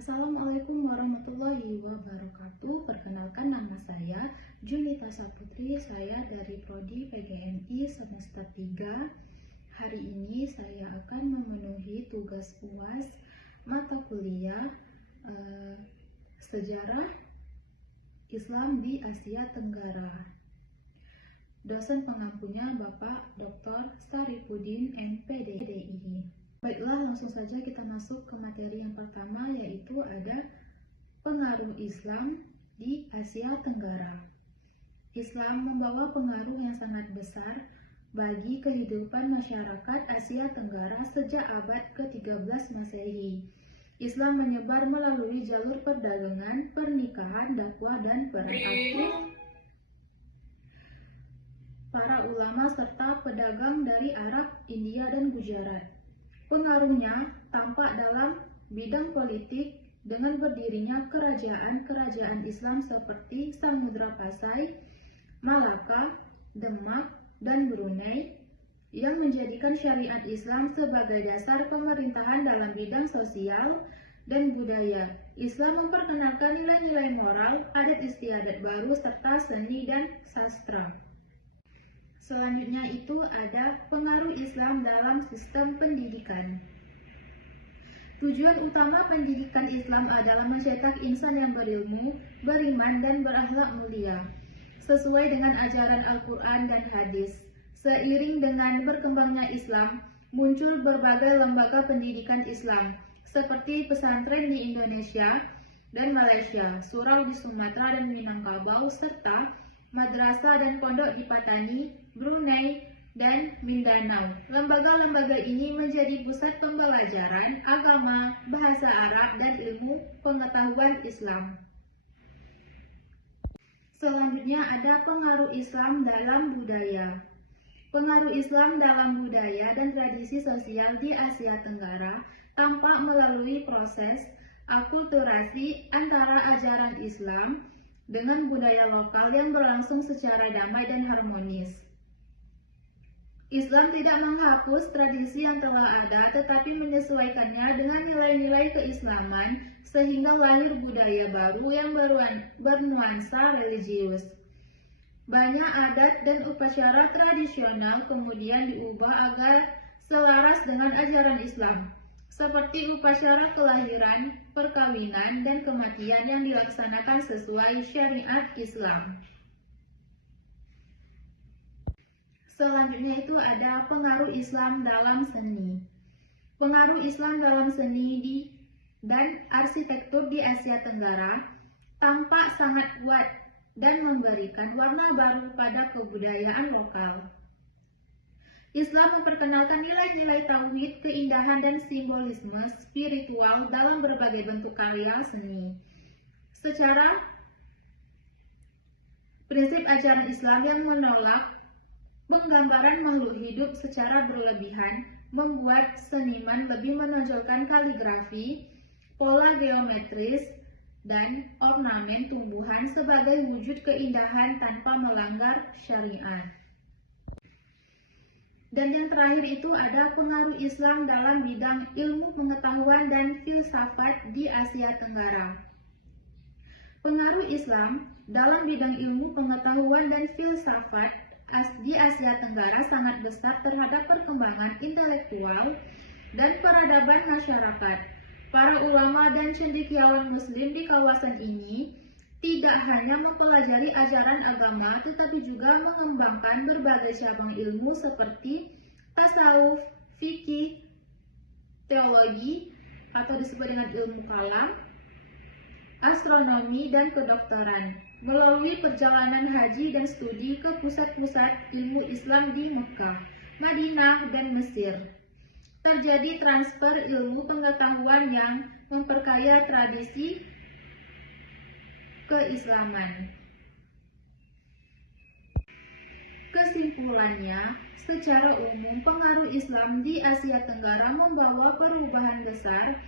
Assalamualaikum warahmatullahi wabarakatuh. Perkenalkan, nama saya Junita Saputri. Saya dari Prodi PGMI semester 3. Hari ini saya akan memenuhi tugas UAS mata kuliah Sejarah Islam di Asia Tenggara. Dosen pengampunya Bapak Dr. Saripudin MPDI. Baiklah, langsung saja kita masuk ke materi yang pertama, yaitu ada pengaruh Islam di Asia Tenggara. Islam membawa pengaruh yang sangat besar bagi kehidupan masyarakat Asia Tenggara sejak abad ke-13 Masehi. Islam menyebar melalui jalur perdagangan, pernikahan, dakwah, dan peran aktif para ulama serta pedagang dari Arab, India, dan Gujarat. Pengaruhnya tampak dalam bidang politik dengan berdirinya kerajaan-kerajaan Islam seperti Samudra Pasai, Malaka, Demak, dan Brunei yang menjadikan syariat Islam sebagai dasar pemerintahan dalam bidang sosial dan budaya. Islam memperkenalkan nilai-nilai moral, adat istiadat baru, serta seni dan sastra. Selanjutnya itu ada pengaruh Islam dalam sistem pendidikan. Tujuan utama pendidikan Islam adalah mencetak insan yang berilmu, beriman, dan berakhlak mulia, sesuai dengan ajaran Al-Quran dan hadis. Seiring dengan berkembangnya Islam, muncul berbagai lembaga pendidikan Islam, seperti pesantren di Indonesia dan Malaysia, surau di Sumatera dan Minangkabau, serta madrasah dan pondok di Patani, Brunei, dan Mindanao. Lembaga-lembaga ini menjadi pusat pembelajaran agama, bahasa Arab, dan ilmu pengetahuan Islam. Selanjutnya ada pengaruh Islam dalam budaya. Pengaruh Islam dalam budaya dan tradisi sosial di Asia Tenggara tampak melalui proses akulturasi antara ajaran Islam dengan budaya lokal yang berlangsung secara damai dan harmonis. Islam tidak menghapus tradisi yang telah ada, tetapi menyesuaikannya dengan nilai-nilai keislaman, sehingga lahir budaya baru yang bernuansa religius. Banyak adat dan upacara tradisional kemudian diubah agar selaras dengan ajaran Islam, seperti upacara kelahiran, perkawinan, dan kematian yang dilaksanakan sesuai syariat Islam. Selanjutnya itu ada pengaruh Islam dalam seni. Pengaruh Islam dalam seni dan arsitektur di Asia Tenggara tampak sangat kuat dan memberikan warna baru pada kebudayaan lokal. Islam memperkenalkan nilai-nilai tauhid, keindahan, dan simbolisme spiritual dalam berbagai bentuk karya seni. Secara prinsip ajaran Islam yang menolak penggambaran makhluk hidup secara berlebihan membuat seniman lebih menonjolkan kaligrafi, pola geometris, dan ornamen tumbuhan sebagai wujud keindahan tanpa melanggar syariat. Dan yang terakhir itu ada pengaruh Islam dalam bidang ilmu pengetahuan dan filsafat di Asia Tenggara. Pengaruh Islam dalam bidang ilmu pengetahuan dan filsafat di Asia Tenggara sangat besar terhadap perkembangan intelektual dan peradaban masyarakat. Para ulama dan cendekiawan Muslim di kawasan ini tidak hanya mempelajari ajaran agama, tetapi juga mengembangkan berbagai cabang ilmu seperti tasawuf, fikih, teologi atau disebut dengan ilmu kalam, astronomi, dan kedokteran, melalui perjalanan haji dan studi ke pusat-pusat ilmu Islam di Mekah, Madinah, dan Mesir. Terjadi transfer ilmu pengetahuan yang memperkaya tradisi keislaman. Kesimpulannya, secara umum pengaruh Islam di Asia Tenggara membawa perubahan besar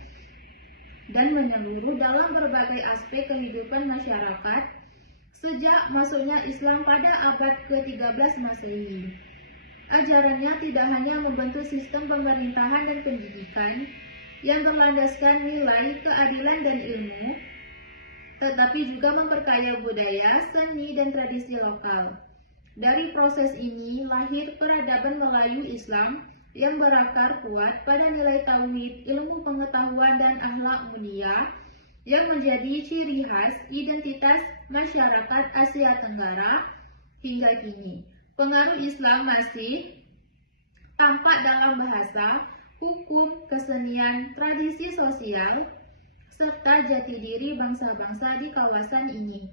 dan menyeluruh dalam berbagai aspek kehidupan masyarakat sejak masuknya Islam pada abad ke-13 Masehi. Ajarannya tidak hanya membentuk sistem pemerintahan dan pendidikan, yang berlandaskan nilai keadilan dan ilmu, tetapi juga memperkaya budaya, seni, dan tradisi lokal. Dari proses ini lahir peradaban Melayu Islam yang berakar kuat pada nilai tauhid, ilmu pengetahuan, dan akhlak mulia yang menjadi ciri khas identitas masyarakat Asia Tenggara hingga kini. Pengaruh Islam masih tampak dalam bahasa, hukum, kesenian, tradisi sosial, serta jati diri bangsa-bangsa di kawasan ini.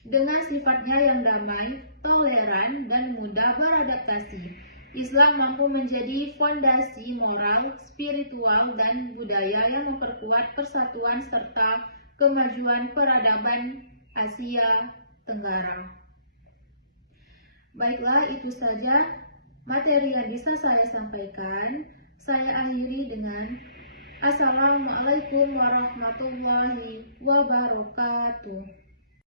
Dengan sifatnya yang damai, toleran, dan mudah beradaptasi, Islam mampu menjadi fondasi moral, spiritual, dan budaya yang memperkuat persatuan serta kemajuan peradaban Asia Tenggara. Baiklah, itu saja materi yang bisa saya sampaikan. Saya akhiri dengan Assalamualaikum warahmatullahi wabarakatuh.